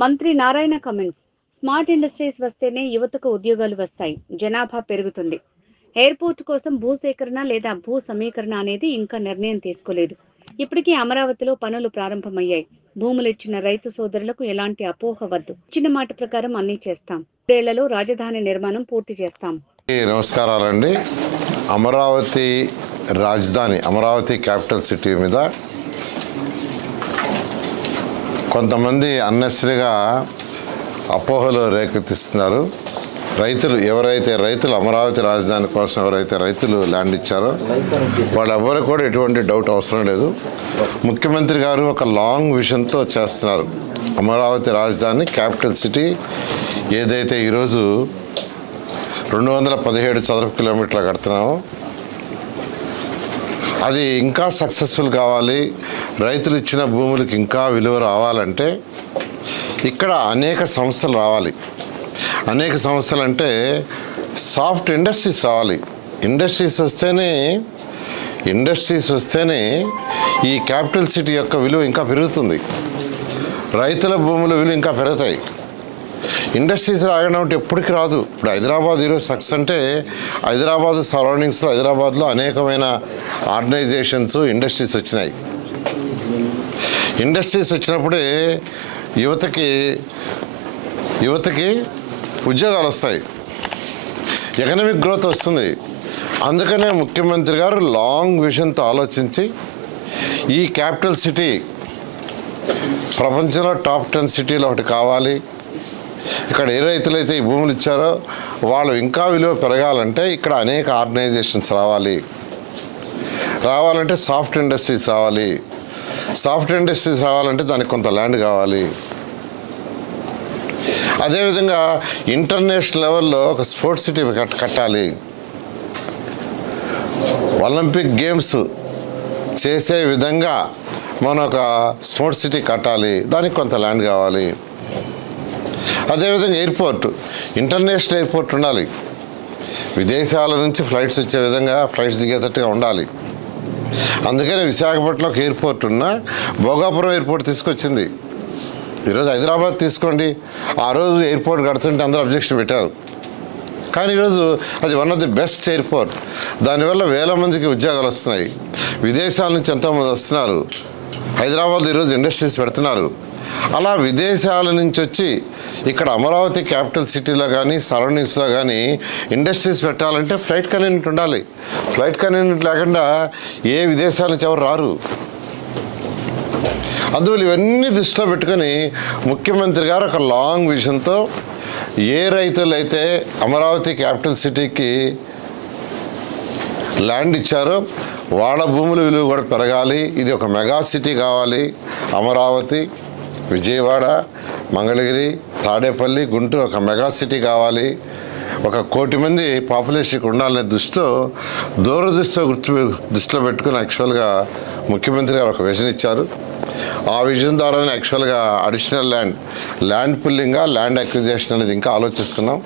మంత్రి Narayana comments. Smart industries వస్తేనే యువతకు ఉద్యోగాలు వస్తాయి, జనాభా పెరుగుతుంది. ఎయిర్పోర్ట్ కోసం భూసేకరణ లేదా భూ సమీకరణ అనేది ఇంకా నిర్ణయం తీసుకోలేదు. ఇప్పటికీ అమరావతిలో పనులు ప్రారంభమయ్యాయి. భూములు ఇచ్చిన రైతు సోదరులకు ఎలాంటి అపోహ వద్దు. ఇచ్చిన మాట ప్రకారం అన్ని చేస్తాం. 3 ఏళ్లలో రాజధాని నిర్మాణం పూర్తి చేస్తాం. నమస్కారాలండి. అమరావతి రాజధాని, అమరావతి క్యాపిటల్ సిటీ మీద కొంతమంది అన్నెసరిగా అపోహలు రేకెత్తిస్తున్నారు. ఎవరైతే రైతులు అమరావతి రాజధాని కోసం రైతులు ల్యాండ్ ఇచ్చారో వాళ్ళెవ్వరు కూడా ఎటువంటి డౌట్ అవసరం లేదు. ముఖ్యమంత్రి గారు ఒక లాంగ్ విజన్తో చేస్తున్నారు. అమరావతి రాజధాని క్యాపిటల్ సిటీ ఏదైతే ఈరోజు 217 చదరపు కిలోమీటర్లు కడుతున్నామో అది ఇంకా సక్సెస్ఫుల్ కావాలి. రైతులు ఇచ్చిన భూములకు ఇంకా విలువ రావాలంటే ఇక్కడ అనేక సంస్థలు రావాలి. అనేక సంస్థలు అంటే సాఫ్ట్ ఇండస్ట్రీస్ రావాలి. ఇండస్ట్రీస్ వస్తేనే ఈ క్యాపిటల్ సిటీ యొక్క విలువ ఇంకా పెరుగుతుంది. రైతుల భూముల విలువ ఇంకా పెరుగుతాయి. ఇండస్ట్రీస్ రాగడం అంటే ఎప్పటికీ రాదు. ఇప్పుడు హైదరాబాద్ ఈరోజు సక్సెస్ అంటే హైదరాబాద్ సరౌండింగ్స్లో, హైదరాబాద్లో అనేకమైన ఆర్గనైజేషన్స్, ఇండస్ట్రీస్ వచ్చినాయి. ఇండస్ట్రీస్ వచ్చినప్పుడే యువతకి ఉద్యోగాలు వస్తాయి, ఎకనామిక్ గ్రోత్ వస్తుంది. అందుకనే ముఖ్యమంత్రి గారు లాంగ్ విజన్తో ఆలోచించి ఈ క్యాపిటల్ సిటీ ప్రపంచంలో టాప్ 10 సిటీలో ఒకటి కావాలి. ఇక్కడ ఏ రైతులైతే ఈ భూములు ఇచ్చారో వాళ్ళు ఇంకా విలువ పెరగాలంటే ఇక్కడ అనేక ఆర్గనైజేషన్స్ రావాలంటే సాఫ్ట్ ఇండస్ట్రీస్ రావాలి. సాఫ్ట్ ఇండస్ట్రీస్ రావాలంటే దానికి కొంత ల్యాండ్ కావాలి. అదేవిధంగా ఇంటర్నేషనల్ లెవెల్లో ఒక స్పోర్ట్స్ సిటీ కట్టాలి. ఒలింపిక్ గేమ్స్ చేసే విధంగా మనం ఒక స్పోర్ట్స్ సిటీ కట్టాలి. దానికి కొంత ల్యాండ్ కావాలి. అదేవిధంగా ఎయిర్పోర్ట్, ఇంటర్నేషనల్ ఎయిర్పోర్ట్ ఉండాలి. విదేశాల నుంచి ఫ్లైట్స్ వచ్చే విధంగా, ఫ్లైట్స్ దిగేటట్టుగా ఉండాలి. అందుకనే విశాఖపట్నంలో ఒక ఎయిర్పోర్ట్ ఉన్నా భోగాపురం ఎయిర్పోర్ట్ తీసుకొచ్చింది. ఈరోజు హైదరాబాద్ తీసుకోండి, ఆ రోజు ఎయిర్పోర్ట్ కడుతుంటే అందరూ అబ్జెక్షన్ పెట్టారు. కానీ ఈరోజు అది one of the best airport. దానివల్ల వేల మందికి ఉద్యోగాలు వస్తున్నాయి. విదేశాల నుంచి ఎంతోమంది వస్తున్నారు. హైదరాబాద్ ఈరోజు ఇండస్ట్రీస్ పెడుతున్నారు. అలా విదేశాల నుంచి వచ్చి ఇక్కడ అమరావతి క్యాపిటల్ సిటీలో కానీ సరౌండింగ్స్లో కానీ ఇండస్ట్రీస్ పెట్టాలంటే ఫ్లైట్ కన్వీనియంట్ ఉండాలి. ఫ్లైట్ కన్వీనియంట్ లేకుండా ఏ విదేశాల నుంచి ఎవరు రారు. అందువల్ల ఇవన్నీ దృష్టిలో పెట్టుకొని ముఖ్యమంత్రి గారు ఒక లాంగ్ విజన్తో ఏ రైతులైతే అమరావతి క్యాపిటల్ సిటీకి ల్యాండ్ ఇచ్చారో వాళ్ళ భూముల విలువ కూడా పెరగాలి. ఇది ఒక మెగా సిటీ కావాలి. అమరావతి, విజయవాడ, మంగళగిరి, తాడేపల్లి, గుంటూరు ఒక మెగా సిటీ కావాలి. 1 కోటి మంది పాపులేషన్కి ఉండాలనే దృష్టిలో పెట్టుకుని యాక్చువల్గా ముఖ్యమంత్రి గారు ఒక విజన్ ఇచ్చారు. ఆ విజన్ ద్వారానే యాక్చువల్గా అడిషనల్ ల్యాండ్ పుల్లింగ్గా ల్యాండ్ అక్విజిషన్ అనేది ఇంకా ఆలోచిస్తున్నాం.